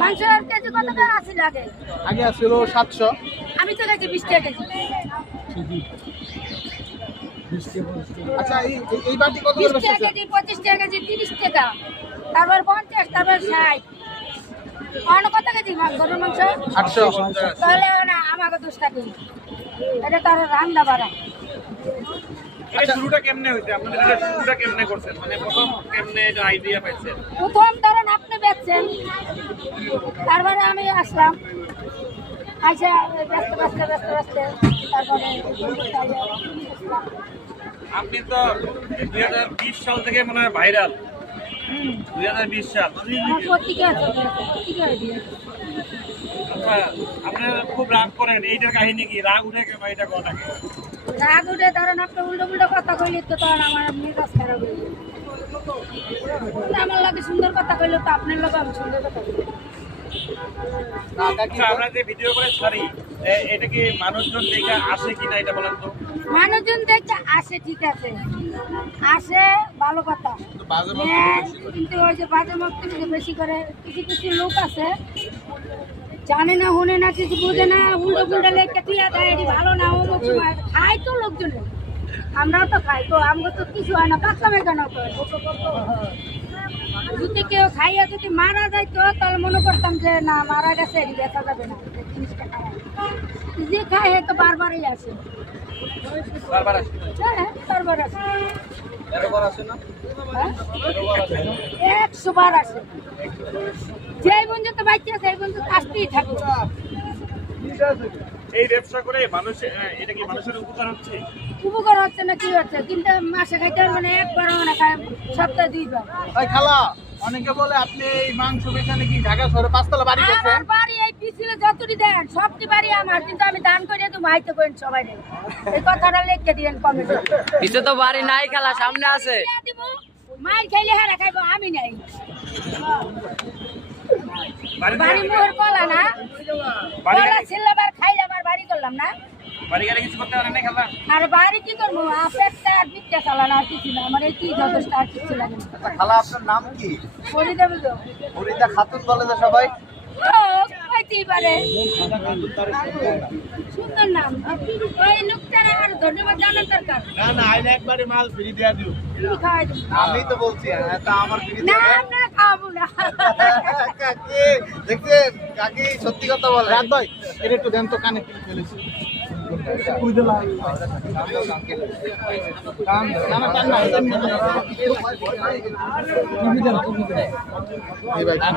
মাংস কেজি কত টাকা আছিল আগে? আগে ছিল 700। আমি তো গেছি 20 টাকা কেজি। আচ্ছা এই বাটি কত করে 20 টাকা বেচতেছেন? কেজি, 25 টাকা কেজি, 30 টাকা, তারপর 50, তারপর 60। অন্য কত কেজি গরুর মাংস? 800। তাহলে না আমাকে 10 টাকা। এটা তার রান্না বাড়া। এটা শুরুটা কেমনে হইছে? আপনাদের এটা শুরুটা কেমনে করছেন? মানে প্রথম কেমনে এটা আইডিয়া পাইছেন? প্রথম ধরেন আপনি বেচছেন, তারপরে আমি আসলাম, আইসা ব্যস্ত তারপরে আপনি তো 2020 সাল থেকে মনে হয় ভাইরাল। 2020 সাল। আমার পত্রিকা আছে, পত্রিকা দিয়ে আচ্ছা, আপনারা খুব রাগ করেন, এইটার কাহিনী কি? রাগ উঠে কেন এটা কথা? রাগ উঠে ধরেন আপনি উল্টো কথা কইলে তো তখন আমার মেজাজ খারাপ হয়ে যায়। আমার লাগে সুন্দর কথা কইলে তো আপনার লোক আমি সুন্দর কথা কইলে। আচ্ছা, আমরা যে ভিডিও করে ছাড়ি, এটা কি মানুষজন দেখে আসে কিনা এটা বলেন তো? মানুষজন দেখতে আসে, ঠিক আছে, আসে, ভালো কথা। হ্যাঁ, কিন্তু ওই যে বাজে মত বেশি করে কিছু লোক আছে, জানে না, শুনে না, কিছু বুঝে না, উল্টো লেখা তুই এটি ভালো না, অমুক সময় খাই তো লোকজন। আমরাও তো খাই, তো আমরা তো কিছু হয় না, পাকলামে কেন করে। যদি কেউ খাইয়া যদি মারা যাইতো তাহলে মনে করতাম যে না, মারা গেছে, এটি বেচা যাবে না, জিনিসটা খারাপ। যে খায় তো বারবারই আসে। বারবার আসে। হ্যাঁ, বারবার আসে। এরবার আসে না? হ্যাঁ? 100 বার আসে। যেই পর্যন্ত বাচ্চা আছে, সেই পর্যন্ত আসতেই থাকে। এই ব্যবসা করে মানুষ, এটা কি মানুষের উপকার হচ্ছে? উপকার হচ্ছে না, কি হচ্ছে, কিন্তু মাসে খাইতে পারবে না, একবার মানে খায়, সপ্তাহে 2 বার। ভাই খালা, অনেকে বলে আপনি এই মাংস বেচা নাকি ঢাকা শহরে 5 তলা বাড়ি করছেন। আমার বাড়ি এই পিছলে যতটি দেন সবটি বাড়ি আমার, কিন্তু আমি দান করে তো মাইতে করেন সবাই। এই কথাটা লিখে দিলেন কমেন্টে। পিছে তো বাড়ি নাই, খেলা সামনে আছে। মাই খাইলে হারা খাইবো, আমি নাই। বাড়ি মোহর কলা না, কলা ছিলাবার খাইলে আমার বাড়ি করলাম না। বাড়ি গেলে কিছু করতে পারেন না খেলা? আর বাড়ি কি করবো, আপেক্ষা আর পিঠা চালানো, আর কিছু না, আমার এই কি যথেষ্ট, আর কিছু লাগে না। আচ্ছা খালা, আপনার নাম কি? ফরিদা বুঝো, ফরিদা খাতুন বলে তো সবাই। হইতেই পারে, সুন্দর নাম। ওই লোকটার আমার ধন্যবাদ জানার দরকার। না আইলে একবারে মাল ফ্রি দিয়া দিও। তুমি খাওয়াই দেবো। আমি তো বলছি, তা আমার ফ্রি না, দিবেন? আপনারা খাওয়াবো না। কাকি দেখছেন, কাকি সত্যি কথা বলে। রাত ভাই এটা একটু দেন তো, কানে কি ফেলেছি। না না, টান না,